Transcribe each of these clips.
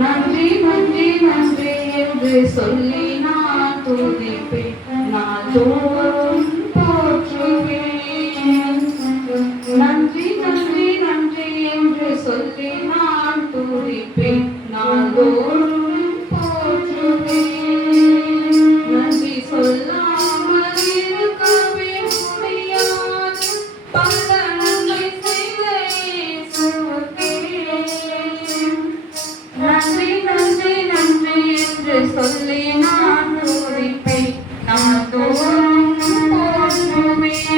நன்றி நன்றி நன்றி என்று சொல்லி நான் துதிப்பேன், நாள்தோறும் போற்றுவேன். நன்றி நன்றி நன்றி என்று சொல்லி நான் துதிப்பேன், நாள்தோறும் போற்றுவேன். நன்றி சொல்லாமல் இருக்கவே முடியாது, பல நன்மை செய்த இயேசுவுக்கே. நன்றி நன்றி நன்றி என்று சொல்லி நான் துதிப்பேன், நாள்தோறும் போற்றுவேன்.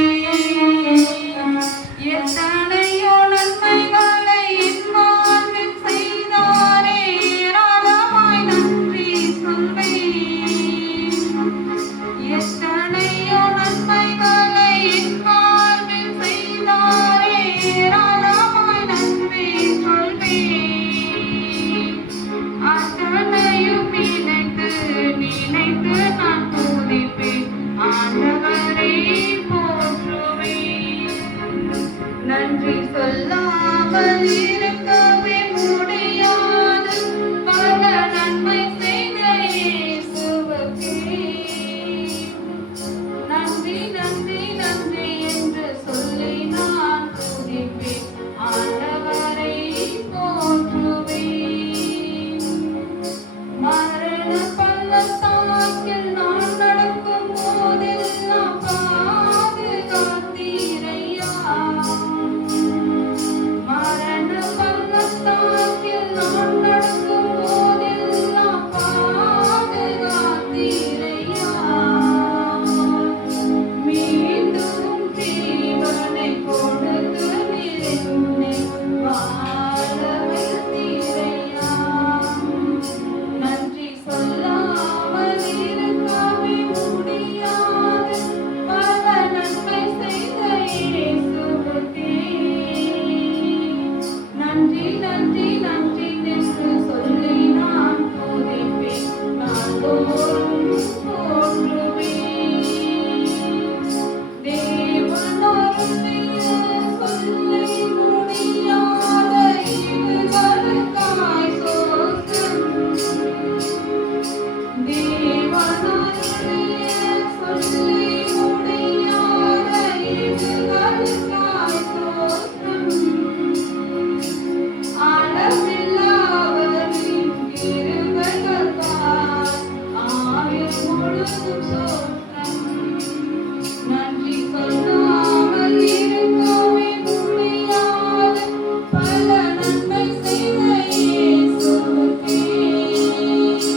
எத்தனையோ நன்மைகளை என் வாழ்வில் செய்தாரே, ஏராளமாய் நன்றி சொல்வேன். எத்தனையோ நன்மைகளை என் வாழ்வில் செய்தாரே, ஏராளமாய் நன்றி சொல்வேன். அத்தனையும் நினைத்து நினைத்து நான் துதிப்பேன், ஆண்டவரை போற்றுவேன். நன்றி சொல்லாமல்